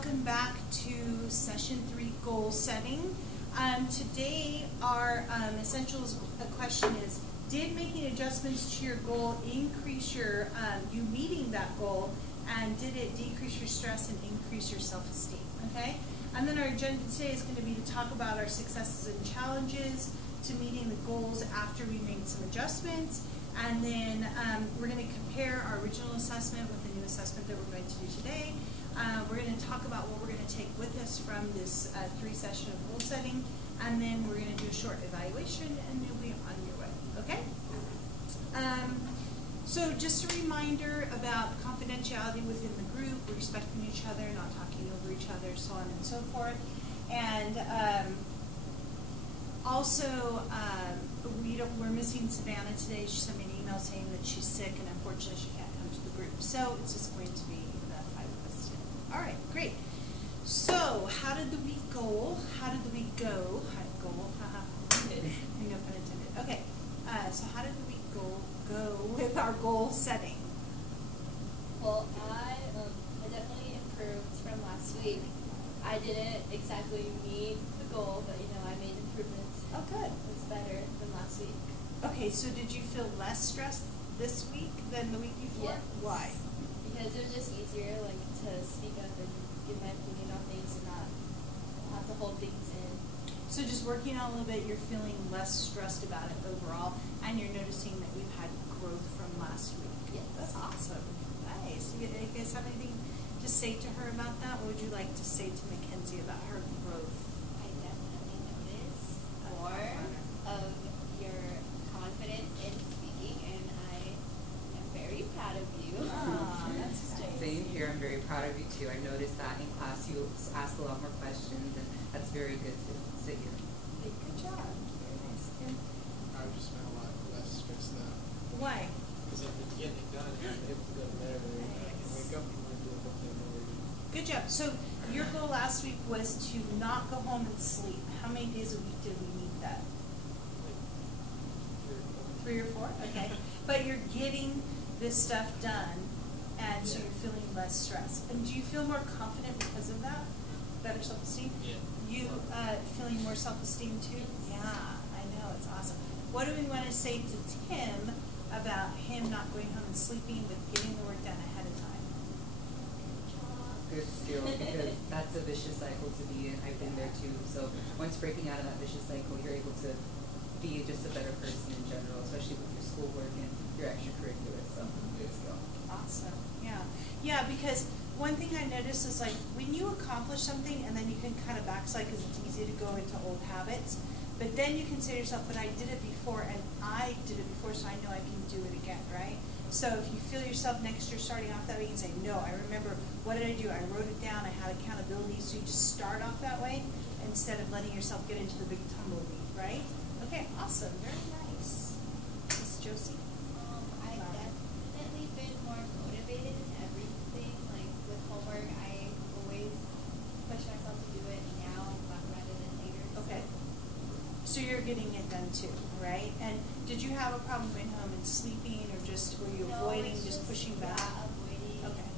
welcome back to session 3, goal setting. Today our essentials question is, did making adjustments to your goal increase your you meeting that goal, and did it decrease your stress and increase your self-esteem? Okay, and then our agenda today is going to be to talk about our successes and challenges to meeting the goals after we made some adjustments, and then we're going to compare our original assessment with the new assessment that we're going to do today. We're going to talk about what we're going to take with us from this 3-session of goal setting, and then we're going to do a short evaluation, and you'll be on your way. Okay? So just a reminder about confidentiality within the group, respecting each other, not talking over each other, so on and so forth. And also, we're missing Savannah today. She sent me an email saying that she's sick, and unfortunately she can't come to the group. So it's just going to be the 5 of us today. All right, great. So how did the week go? How did the week go? No pun intended. Okay. So how did the week go with our goal setting? Well, I definitely improved from last week. I didn't exactly meet the goal, but I made improvements. Oh, good. It was better than last week. Okay, so did you feel less stressed this week than the week before? Yes. Why? Because it was just easier, to speak up and give my opinion on things and not have to hold things in. So just working on a little bit, you're feeling less stressed about it overall, and you're noticing that we've had growth from last week. Yes. That's awesome. Nice. You guys have anything to say to her about that? What would you like to say to Mackenzie about her growth? I definitely noticed more of your confidence in speaking, and I am very proud of you. Oh, that's nice. Same here. I'm very proud of you too. I noticed that in class you asked a lot more questions, and that's very good to sit here. Good job. Very nice. Good. I've just been a lot less stressed out. Why? Because I've been getting it done and I'm able to go to bed early. I can wake up and do everything already. Good job. So your goal last week was to not go home and sleep. How many days a week did we meet that? Like 3 or 4? Okay. But you're getting this stuff done, and so you're feeling less stressed. And do you feel more confident because of that? Better self-esteem? Yeah. You feeling more self-esteem too? Yeah, I know. It's awesome. What do we want to say to Tim about him not going home and sleeping, but getting the work done ahead of time? Good skill, because that's a vicious cycle to be in. I've been there too. So once breaking out of that vicious cycle, you're able to be just a better person in general, especially with your schoolwork and your extracurriculars. So good skill. Awesome. Yeah. Yeah, because one thing I noticed is when you accomplish something and then you can kind of backslide because it's easy to go into old habits, but then you can say to yourself, but I did it before and I did it before, so I know I can do it again, right? So if you feel yourself next year starting off that way, you can say, no, I remember, what did I do? I wrote it down, I had accountability, so you just start off that way instead of letting yourself get into the big tumbleweed, right? Okay, awesome. Very nice. Miss Josie? I've definitely been more motivated in everything. With homework, I always push myself to do it now rather than later. Okay. So you're getting it done too, right? And did you have a problem going home and sleeping, or were you avoiding, just pushing back? Yeah, avoiding. Okay.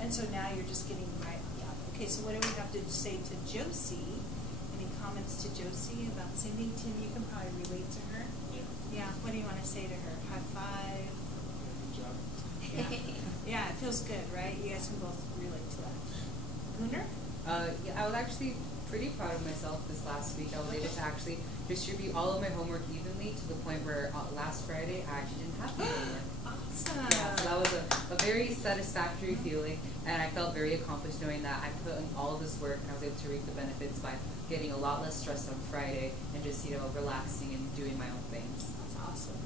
And so now you're just getting right. Yeah. Okay, so what do we have to say to Josie? Any comments to Josie about the same thing? Tim, you can probably relate to her. Yeah. Yeah. What do you want to say to her? High five. Good job. Yeah. Yeah, it feels good, right? You guys can both relate to that. Gunnar? Yeah, I was actually pretty proud of myself this last week. I was able to actually distribute all of my homework evenly to the point where last Friday I actually didn't have to do homework. Awesome. Yeah, so that was a very satisfactory feeling, and I felt very accomplished knowing that I put in all of this work and I was able to reap the benefits by getting a lot less stressed on Friday and just, relaxing and doing my own things. That's awesome.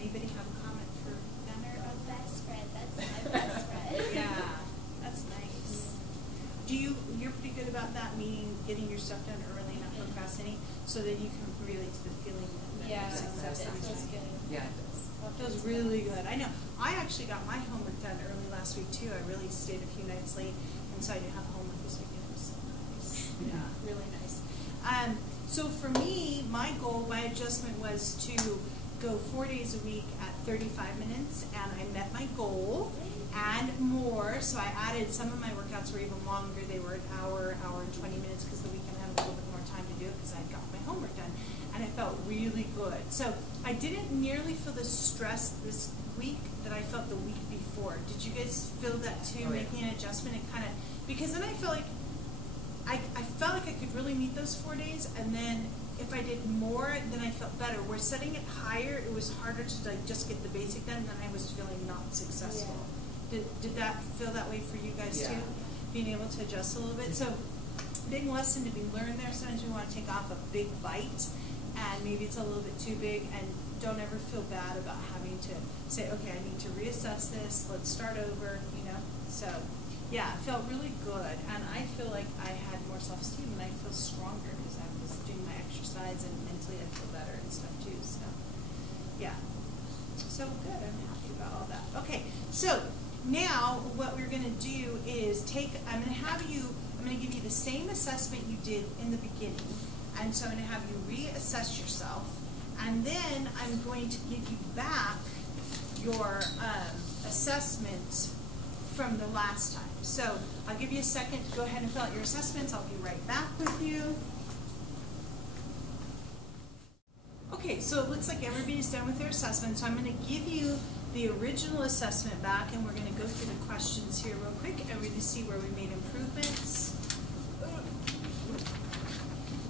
Anybody have a comment for Gunnar about that? Best friend. That's my best friend. Yeah, that's nice. You're pretty good about that, meaning getting your stuff done early, not procrastinating, so that you can relate to the feeling that Yeah, success it feels is. good. Yeah, it does. That feels really good. I know. I actually got my homework done early last week too. I really stayed a few nights late, and so I didn't have homework this weekend. It was so nice. Yeah, really nice. So for me, my adjustment was to go 4 days a week at 35 minutes, and I met my goal. and more. So I added, some of my workouts were even longer. They were an hour, hour and 20 minutes because the weekend I had a little bit more time to do it because I got my homework done. And it felt really good. So I didn't nearly feel the stress this week that I felt the week before. Did you guys feel that too, Oh, yeah. making an adjustment? It kind of, because then I felt like I felt like I could really meet those 4 days, and then if I did more, then I felt better. Where setting it higher, it was harder to like just get the basic done, and then I was feeling not successful. Yeah. Did that feel that way for you guys Yeah. too? Being able to adjust a little bit. So big lesson to be learned there. Sometimes we want to take off a big bite, and maybe it's a little bit too big, and don't ever feel bad about having to say, okay, I need to reassess this, let's start over, you know. So yeah, it felt really good, and I feel like I had more self-esteem, and I feel stronger because I was doing my exercise, and mentally I feel better and stuff too. So yeah, so good. I'm happy about all that. Okay, so now what we're going to do is I'm going to give you the same assessment you did in the beginning, and so I'm going to have you reassess yourself, and then I'm going to give you back your assessment from the last time. So I'll give you a second to go ahead and fill out your assessments. I'll be right back with you. Okay, so it looks like everybody's done with their assessment, so I'm going to give you the original assessment back, and we're going to go through the questions here real quick, and we're going to see where we made improvements.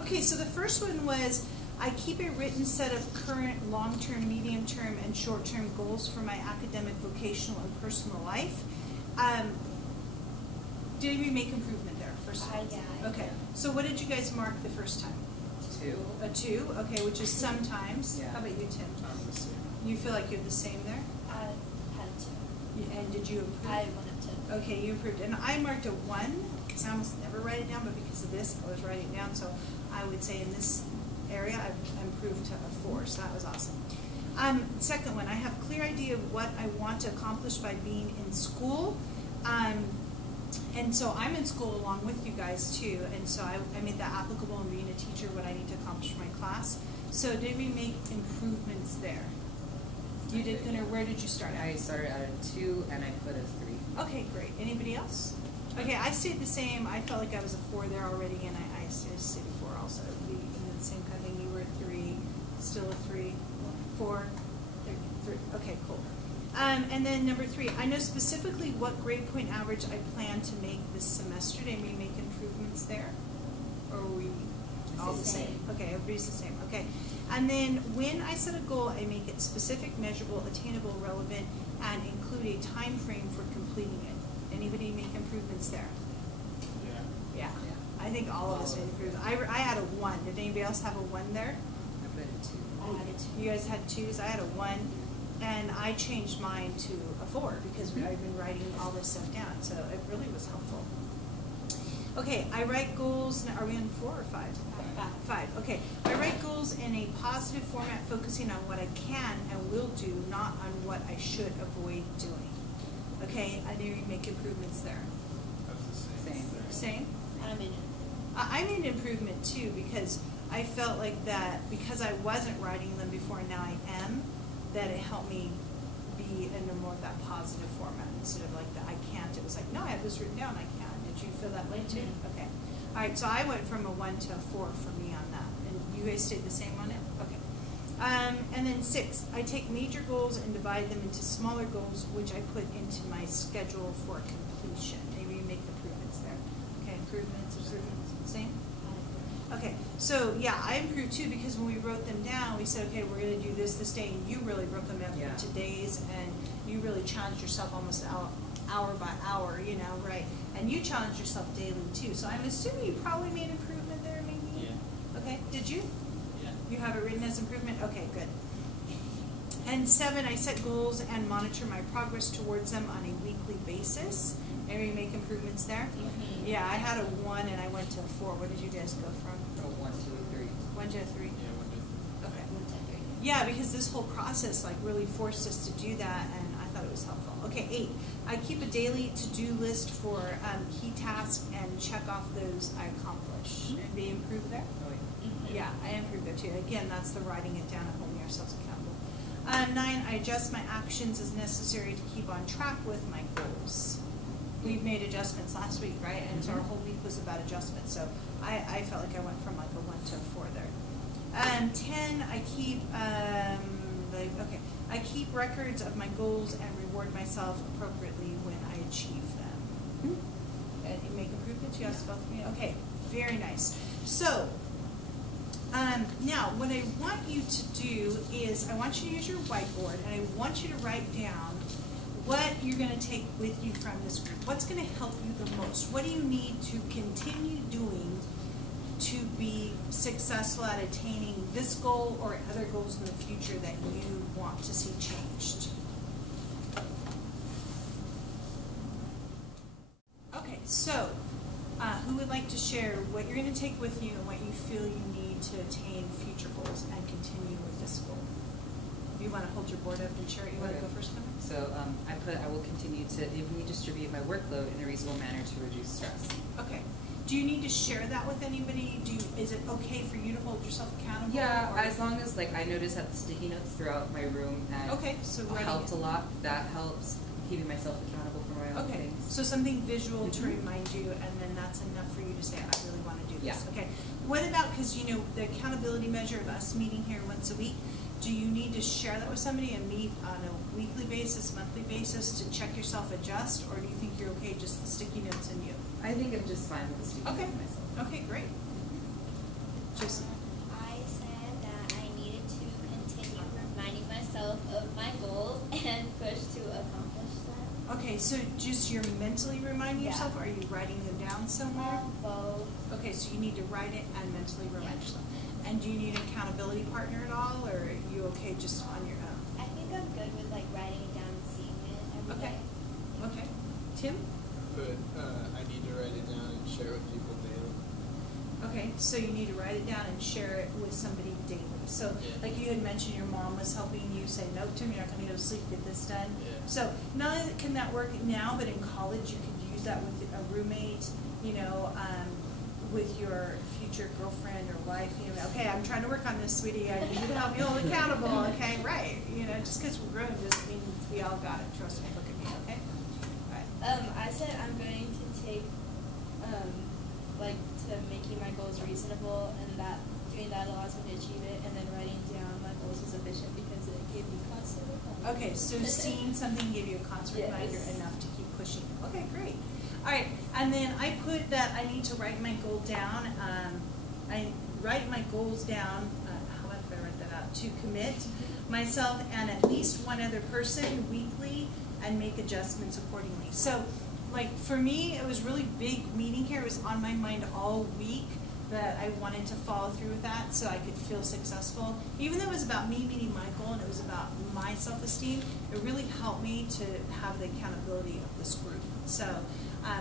Okay, so the first one was, I keep a written set of current long-term, medium-term, and short-term goals for my academic, vocational, and personal life. Did we make improvement there first time? Yeah. Okay, so what did you guys mark the first time? 2. A 2, okay, which is sometimes. Yeah. How about you, Tim? I'm the same. You feel like you're the same there? I had to. And did you improve? I wanted to. Okay, you improved. And I marked a 1, because I almost never write it down, but because of this, I was writing it down. So I would say in this area, I've improved to a 4, so that was awesome. Second one, I have a clear idea of what I want to accomplish by being in school. And so I'm in school along with you guys too, and so I made that applicable in being a teacher, what I need to accomplish for my class. So did we make improvements there? You did, Gunnar, where did you start at? I started at a 2 and I put a 3. Okay, great. Anybody else? Okay, I stayed the same. I felt like I was a 4 there already, and I stayed a 4 also. We did the same kind of thing. You were a 3, still a 3, 4, 3. Okay, cool. And then number 3, I know specifically what grade point average I plan to make this semester. Did we make improvements there? Or were we all the same? Okay, everybody's the same. Okay. And then when I set a goal, I make it specific, measurable, attainable, relevant, and include a time frame for completing it. Anybody make improvements there? Yeah. Yeah. I think all of us made improvements. I had a 1. Did anybody else have a 1 there? I put a 2. I had a 2. You guys had 2s. I had a 1. And I changed mine to a 4 because I've been writing all this stuff down. So it really was helpful. Okay, I write goals. Are we on 4 or 5? 5. Okay. I write goals in a positive format, focusing on what I can and will do, not on what I should avoid doing. Okay, I need to make improvements there. That's the same. Same? I made it. I made improvement too because I felt like that because I wasn't writing them before and now I am, that it helped me be in a more of that positive format instead of like the I can't. It was like, no, I have this written down, I can. Did you feel that way too? Okay. All right, so I went from a 1 to a 4 for me on that. And you guys stayed the same on it? Okay. And then 6, I take major goals and divide them into smaller goals, which I put into my schedule for completion. Maybe you make improvements there. Okay, improvements, same? Okay, so yeah, I improved too because when we wrote them down, we said, okay, we're going to do this day, and you really broke them up into days, and you really challenged yourself almost hour by hour, you know, right? And you challenged yourself daily too. So I'm assuming you probably made improvement there, maybe? Yeah. Okay, did you? Yeah. You have it written as improvement? Okay, good. And 7, I set goals and monitor my progress towards them on a weekly basis. Maybe make improvements there? Mm-hmm. Yeah, I had a 1 and I went to a 4. What did you guys go from? 1, 2, 3. 1 to a 3? Yeah, 1 to 3. Okay. 1 to 3. Yeah, because this whole process like really forced us to do that, and I thought it was helpful. Okay, 8. I keep a daily to-do list for key tasks and check off those I accomplish. And be improved there? Oh, yeah. Yeah, I improved there too. Again, that's the writing it down and holding ourselves accountable. 9, I adjust my actions as necessary to keep on track with my goals. We've made adjustments last week, right? And so our whole week was about adjustments. So I felt like I went from like a 1 to a 4 there. 10, I keep, I keep records of my goals and reward myself appropriately when I achieve them. And you make improvements? You asked both of me? Okay, very nice. So, now what I want you to do is I want you to use your whiteboard and I want you to write down what you're going to take with you from this group. What's going to help you the most? What do you need to continue doing to be successful at attaining this goal or other goals in the future that you want to see changed? Okay, so who would like to share what you're going to take with you and what you feel you need to attain future goals and continue with this goal? You want to hold your board up and share it? You want to go first, Lummer? So I will continue to evenly distribute my workload in a reasonable manner to reduce stress. Okay. Do you need to share that with anybody? Is it okay for you to hold yourself accountable? Yeah, as long as I notice that the sticky notes throughout my room and helped a lot. That helps keeping myself accountable for my own things. So something visual to remind you, and then that's enough for you to say, I really want to do this. Yeah. Okay. What about, because you know the accountability measure of us meeting here once a week, do you need to share that with somebody and meet on a weekly basis, monthly basis to check yourself adjust, or do you think you're okay just the sticky notes and you? I think I'm just fine with the sticky notes myself. Okay, great. Just. I said that I needed to continue reminding myself of my goals and push to accomplish them. Okay, so just you're mentally reminding yourself, or are you writing them down somewhere? Both. Okay, so you need to write it and mentally remind yourself. And do you need an accountability partner at all, or are you okay just on your own? I think I'm good with writing it down and seeing it every day. Okay. Tim? But I need to write it down and share it with people daily. Okay, so you need to write it down and share it with somebody daily. So, like you had mentioned, your mom was helping you say, no, Tim, you're not going to go to sleep, get this done. Yeah. So, not only can that work now, but in college you could use that with a roommate, you know, with your future girlfriend or wife, you know, okay, I'm trying to work on this, sweetie, I need you to help me hold accountable, okay, right, you know, just because we're grown doesn't mean we all got it, trust me, look at me, okay? All right. I said I'm going to take, to making my goals reasonable, and that doing that allows me to achieve it, and then writing down my goals was efficient because it gave me constant reminder. Okay, so seeing something gave you a constant reminder enough to keep pushing. Okay, great. All right, and then I put that I need to write my goal down. I write my goals down, how about if I write that out, to commit myself and at least one other person weekly and make adjustments accordingly. So, like for me, it was really big meeting here. It was on my mind all week that I wanted to follow through with that so I could feel successful. Even though it was about me meeting my goal and it was about my self-esteem, it really helped me to have the accountability of this group. So,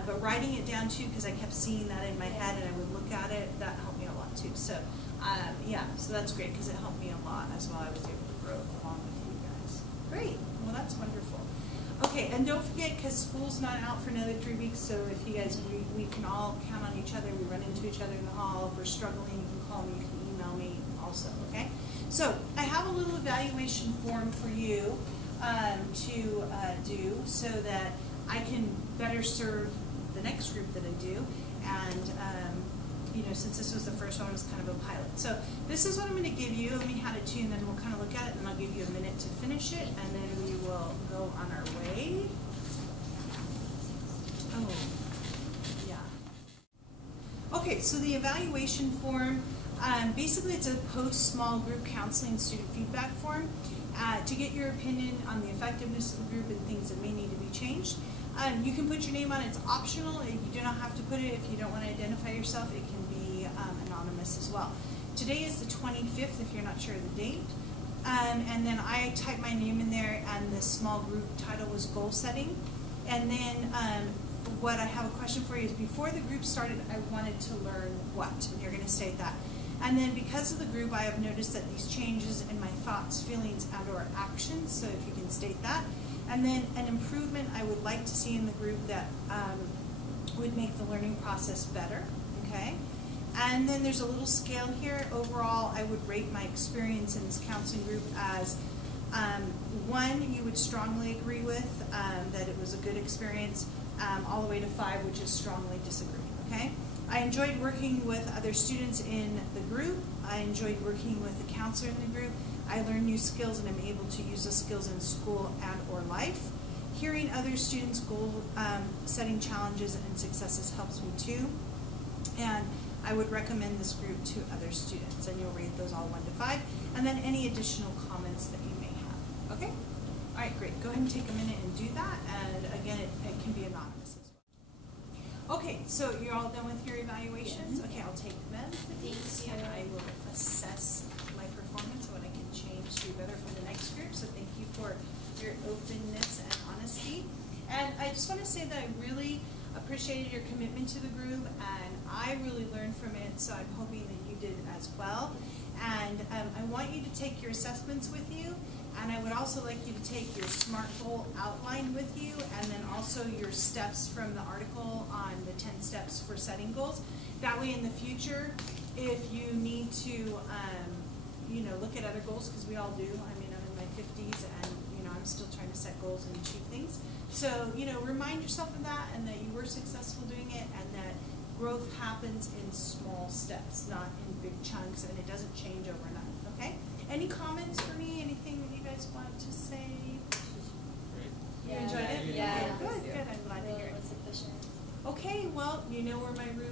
but writing it down too, because I kept seeing that in my head and I would look at it, that helped me a lot too. So, yeah, so that's great because it helped me a lot as well. I was able to grow along with you guys. Great, well that's wonderful. Okay, and don't forget, because school's not out for another 3 weeks, so if you guys, we can all count on each other. We run into each other in the hall. If we're struggling, you can call me, you can email me also, okay? So I have a little evaluation form for you to do so that I can better serve the next group that I do. And, you know, since this was the first one, it was kind of a pilot. So this is what I'm going to give you. Let me hand it to you, and then we'll kind of look at it, and I'll give you a minute to finish it, and then we will go on our way. Oh, yeah. Okay, so the evaluation form, basically it's a post-small group counseling student feedback form to get your opinion on the effectiveness of the group and things that may need to be changed. You can put your name on it. It's optional. You do not have to put it if you don't want to identify yourself. It can be anonymous as well. Today is the 25th, if you're not sure of the date. And then I typed my name in there, and the small group title was goal setting. And then what I have a question for you is, before the group started, I wanted to learn what? And you're going to state that. And then because of the group, I have noticed that these changes in my thoughts, feelings, and or actions, so if you can state that. And then an improvement I would like to see in the group that would make the learning process better, okay? And then there's a little scale here. Overall, I would rate my experience in this counseling group as 1 you would strongly agree with, that it was a good experience, all the way to 5, which is strongly disagree, okay? I enjoyed working with other students in the group. I enjoyed working with the counselor in the group. I learned new skills and I'm able to use those skills in school and or life. Hearing other students' goal setting challenges and successes helps me too. And I would recommend this group to other students, and you'll rate those all 1 to 5, and then any additional comments that you may have. Okay? All right, great. Go ahead and take a minute and do that, and again, it can be anonymous as well. Okay, so you're all done with your evaluations? Yes. Okay, I'll take them, please, and I will assess my performance, what I can change to be better for the next group. So thank you for your openness and honesty. And I just want to say that I really appreciated your commitment to the group, and I really learned from it, so I'm hoping that you did as well. And I want you to take your assessments with you, and I would also like you to take your SMART goal outline with you, and then also your steps from the article on the 10 steps for setting goals. That way in the future, if you need to look at other goals, because we all do. I mean, I'm in my 50s, and I'm still trying to set goals and achieve things. So, remind yourself of that, and that you were successful doing it, and that growth happens in small steps, not in big chunks, and it doesn't change overnight, okay? Any comments for me? Anything that you guys want to say? Great. You enjoyed it? Yeah. Okay, good, I'm glad to hear It it. was efficient. Okay, well, you know where my room